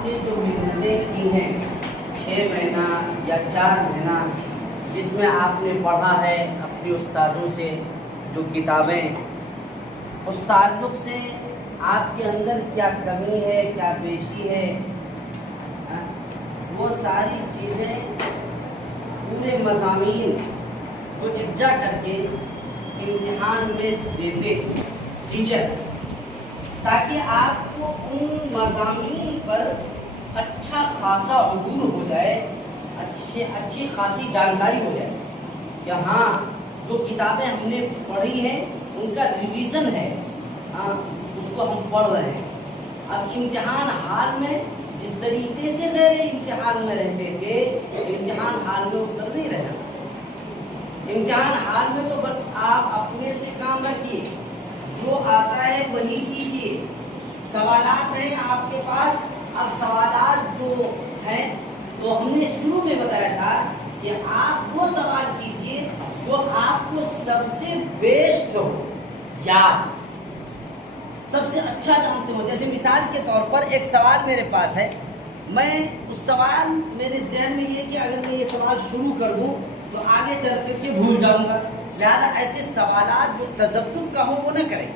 آپ نے جو محنتیں کی ہیں 6 مہینہ یا 4 مہینہ جس میں آپ نے پڑھا ہے اپنے استادوں سے جو کتابیں، اس تعلق سے آپ کے اندر کیا کمی ہے، کیا بیشی ہے، وہ ساری چیزیں پورے مضامین کو یکجا کر کے امتحان میں دیتے ٹیچر، تاکہ آپ کو ان مضامین پر اچھا خاصا عبور ہو جائے، اچھی خاصی جانکاری ہو جائے کہ ہاں جو کتابیں ہم نے پڑھی ہیں ان کا ریویژن ہے، ہاں اس کو ہم پڑھ رہے ہیں۔ اب امتحان حال میں جس طریقے سے غیر امتحان میں رہتے تھے، امتحان حال میں اس طرح نہیں رہنا۔ امتحان حال میں تو بس آپ اپنے سے کام رکھیے، جو آتا ہے وہی کیجیے۔ سوالات ہیں آپ کے پاس، اب سوالات جو ہیں تو ہم نے شروع میں بتایا تھا کہ آپ وہ سوال کیجیے جو آپ کو سب سے بیسٹ ہو، یاد سب سے اچھا جانتے ہو۔ جیسے مثال کے طور پر ایک سوال میرے پاس ہے، میں اس سوال میرے ذہن میں یہ کہ اگر میں یہ سوال شروع کر دوں تو آگے چل کر کے بھول جاؤں گا، لہٰذا ایسے سوالات جو تذبذب کا ہو وہ نہ کریں،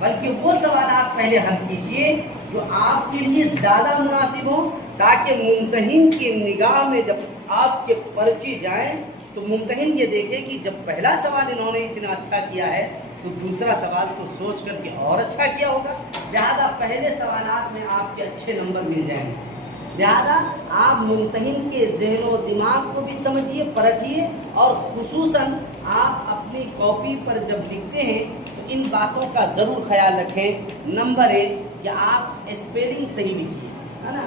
بلکہ وہ سوالات پہلے حل کیجیے جو آپ کے لیے زیادہ مناسب ہوں، تاکہ ممتحن کی نگاہ میں جب آپ کے پرچے جائیں تو ممتحن یہ دیکھے کہ جب پہلا سوال انہوں نے اتنا اچھا کیا ہے تو دوسرا سوال تو سوچ کر کے اور اچھا کیا ہوگا، لہذا پہلے سوالات میں آپ کے اچھے نمبر مل جائیں گے۔ لہذا آپ ممتحن کے ذہن و دماغ کو بھی سمجھیے، پرکھیے، اور خصوصاً آپ اپنی کاپی پر جب لکھتے ہیں تو ان باتوں کا ضرور خیال رکھیں۔ نمبر 1 کہ آپ اسپیلنگ صحیح لکھیے، ہے نا؟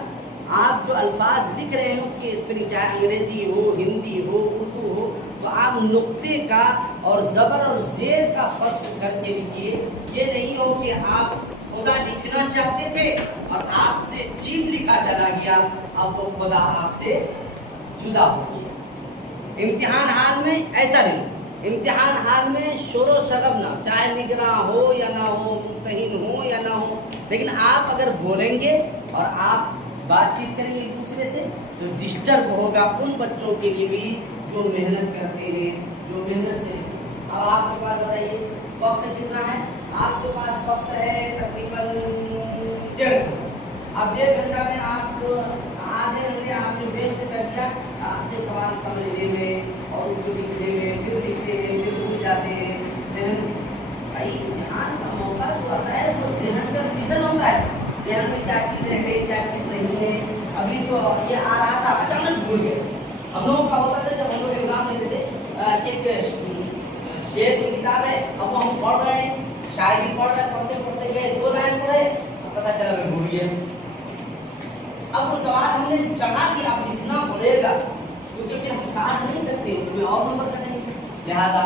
آپ جو الفاظ لکھ رہے ہیں اس کی اسپیلنگ چاہے انگریزی ہو، ہندی ہو، اردو ہو، تو آپ نقطے کا اور زبر اور زیر کا فرق کر کے لکھیے۔ یہ نہیں ہو کہ آپ خدا لکھنا چاہتے تھے اور آپ سے چیپ لکھا چلا گیا، اب وہ خدا آپ سے جدا ہو گیا۔ امتحان حال میں ایسا نہیں، امتحان حال میں شور و شغب نہ، چاہے نگراں ہو یا نہ ہو، ممتحن ہو یا نہ ہو، لیکن آپ اگر بولیں گے اور آپ بات چیت کریں گے ایک دوسرے سے تو ڈسٹرب ہوگا ان بچوں کے لیے بھی جو محنت کرتے ہیں، جو محنت سے۔ اب آپ کے پاس بتائیے وقت کتنا ہے؟ آپ کے پاس وقت ہے تقریباً 1.5 گھنٹہ۔ اب 1.5 گھنٹہ میں آپ آدھے گھنٹے آپ نے ویسٹ کر دیا اپنے سوال سمجھنے میں اور اس کو لکھنے میں، پھر لکھتے ہیں پھر بھول جاتے ہیں۔ ذہن بھائی امتحان کا موقع جو آتا ہے وہ ذہن کا ریویژن ہوتا ہے، ذہن میں کیا چیزیں ہیں کیا چیز نہیں ہے۔ ابھی تو یہ آ رہا تھا اچانک بھول گئے۔ ہم لوگوں کا ہوتا تھا جب ہم لوگ ایگزام دیتے تھے، ایک شعر کی کتاب ہے، اب وہ ہم پڑھ رہے ہیں، شاعری پڑھ رہے ہیں، پڑھتے پڑھتے گئے 2 لائن پڑھے، پتہ چلا میں بھول گیا۔ اب وہ سوال ہم نے جگہ دیا، اب لکھنا پڑے گا کیونکہ پھر ہم کاٹ نہیں سکتے، اس میں اور نمبر کٹیں گے۔ لہذا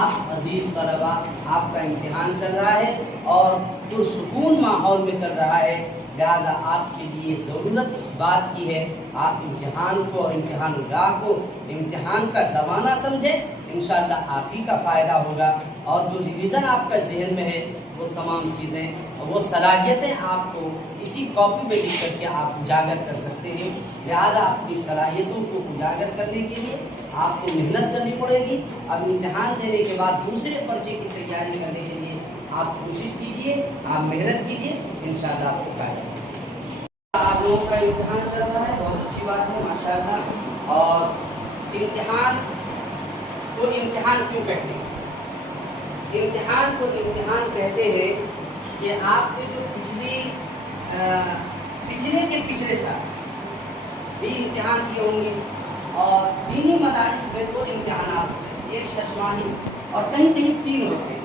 آپ عزیز طلبہ، آپ کا امتحان چل رہا ہے اور پرسکون ماحول میں چل رہا ہے، لہذا آپ کے لیے ضرورت اس بات کی ہے آپ امتحان کو اور امتحان گاہ کو امتحان کا زمانہ سمجھیں، انشاءاللہ آپ ہی کا فائدہ ہوگا، اور جو ریویژن آپ کا ذہن میں ہے وہ تمام چیزیں، وہ صلاحیتیں آپ کو اسی کاپی میں لکھ کر کے آپ اجاگر کر سکتے ہیں۔ لہذا اپنی صلاحیتوں کو اجاگر کرنے کے لیے آپ کو محنت کرنی پڑے گی۔ اب امتحان دینے کے بعد دوسرے پرچے کی تیاری کرنے کے لیے آپ کوشش کیجئے، آپ محنت کیجئے، انشاءاللہ آپ کو فائدہ ہوگا۔ آپ لوگوں کا امتحان چل رہا ہے، بہت اچھی بات ہے ماشاءاللہ۔ اور امتحان کو امتحان کیوں کہتے ہیں؟ امتحان کو امتحان کہتے ہیں کہ آپ کے جو پچھلے سال بھی امتحان دیے ہوں گے، اور دینی مدارس میں 2 امتحانات ہوتے ہیں، ایک ششماہی اور کہیں 3 ہوتے ہیں،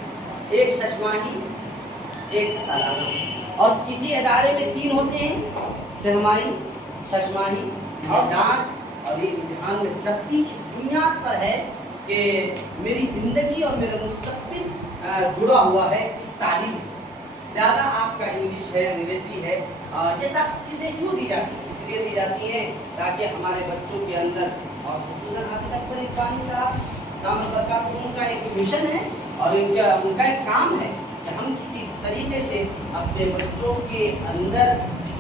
ایک ششماہی ایک سالانہ، اور کسی ادارے میں 3 ہوتے ہیں، سہماہی، ششماہی اور ڈانٹ۔ اور یہ امتحان میں سختی اس بنیاد پر ہے کہ میری زندگی اور میرا مستقبل جڑا ہوا ہے اس تعلیم سے، لہٰذا آپ کا انگلش ہے، انگریزی ہے، یہ سب چیزیں کیوں دی جاتی ہیں؟ اس لیے دی جاتی ہیں تاکہ ہمارے بچوں کے اندر، اور خصوصاً حافظ اکبر اقبالی صاحب دامت برکاتہ ان کا ایک مشن ہے اور ان کا ایک کام ہے کہ ہم کسی طریقے سے اپنے بچوں کے اندر